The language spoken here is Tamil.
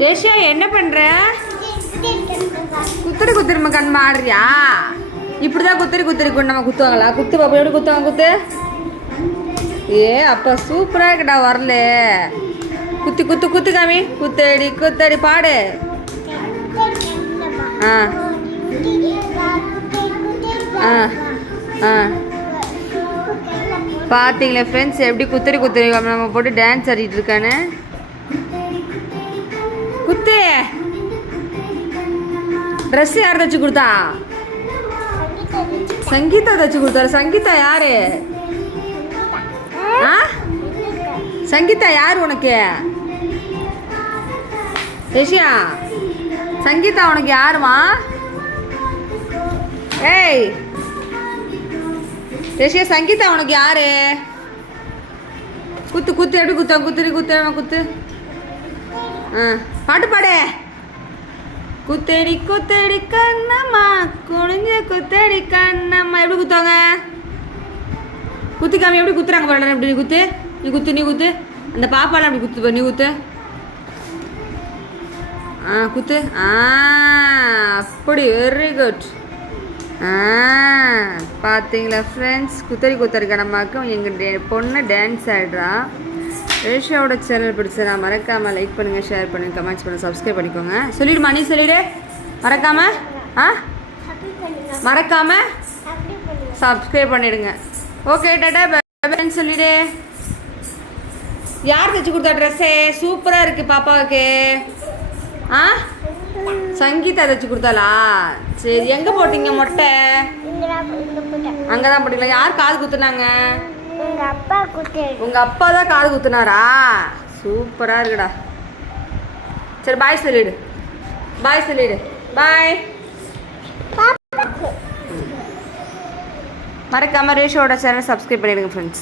ரேஷியா என்ன பண்ற? குத்துரு குத்துருமா கண் மாடுறியா இப்படிதான் குத்துரு குத்துரு கொண்டு நம்ம குத்துவாங்களா? குத்து பாப்பா எப்படி குத்துவாங்க குத்து? ஏ அப்பா சூப்பரா இருக்குடா வரல. குத்தி குத்து குத்து காமி. குத்தடி குத்தடி பாடு. ஆ. ஆ ஆ. பார்த்தீங்களா ஃப்ரெண்ட்ஸ் எப்படி குத்துரி குத்துரி நம்ம போட்டு டான்ஸ் ஆடிட்டு இருக்கானு? குத்து. ட்ரெஸ் யார் தச்சு கொடுத்தா? சங்கீதா தச்சு கொடுத்தாரு சங்கீதா யாரு? ஆ? சங்கீதா யார் உனக்கு? ரிஷியா? சங்கீதா உனக்கு யாருமா? ஏய். ரிஷியா சங்கீதா உனக்கு யாரு? குத்து குத்து எப்படி குத்த குத்துரி குத்து குத்து. பாட்டு பாடு. குத்தடி குத்தடி கண்ணம்மா. குனிஞ்சு குத்தடி கண்ணம்மா. எப்படி குத்துவாங்க? குத்திக்காம எப்படி குத்துறாங்க பாருங்க எப்படி நீ குத்து? நீ குத்து நீ குத்து. அந்த பாப்பாலாம் அப்படி குத்து நீ குத்து. ஆ குத்து. ஆ அப்படி வெரி குட் ஆ பார்த்தீங்களா ஃப்ரெண்ட்ஸ் குத்தரி குத்தரி கணமாக்கும் எங்கள் டே பொண்ணு டான்ஸ் ஆடுறா. ரேஷாவோட சேனல் பிடிச்சா மறக்காமல் லைக் பண்ணுங்கள் ஷேர் பண்ணுங்கள் கமெண்ட்ஸ் பண்ணுங்கள் சப்ஸ்கிரைப் பண்ணிக்கோங்க. சொல்லிடு நீ சொல்லிடு? மறக்காம? ஆ? மறக்காம? சப்ஸ்கிரைப் பண்ணிடுங்க. ஓகே டாடா பைன்னு சொல்லிடு. யார் தைச்சு கொடுத்தா ட்ரெஸ்ஸே சூப்பராக இருக்கு பாப்பாவுக்கு. ஆ? சங்கீதா தைச்சு கொடுத்தாளா? சரி எங்கே போட்டீங்க மொட்டை? அங்கே தான் போட்டீங்களா? யார் காது குத்துனாங்க? உங்க அப்பா குத்து உங்கள் அப்பா தான் காது குத்துனாரா? சூப்பராக இருக்குடா. சரி பாய் சொல்லிடு. பாய் சொல்லிடு. பாய் மறக்காம ரேஷோட சேனல் சப்ஸ்கிரைப் பண்ணிடுங்க ஃப்ரெண்ட்ஸ்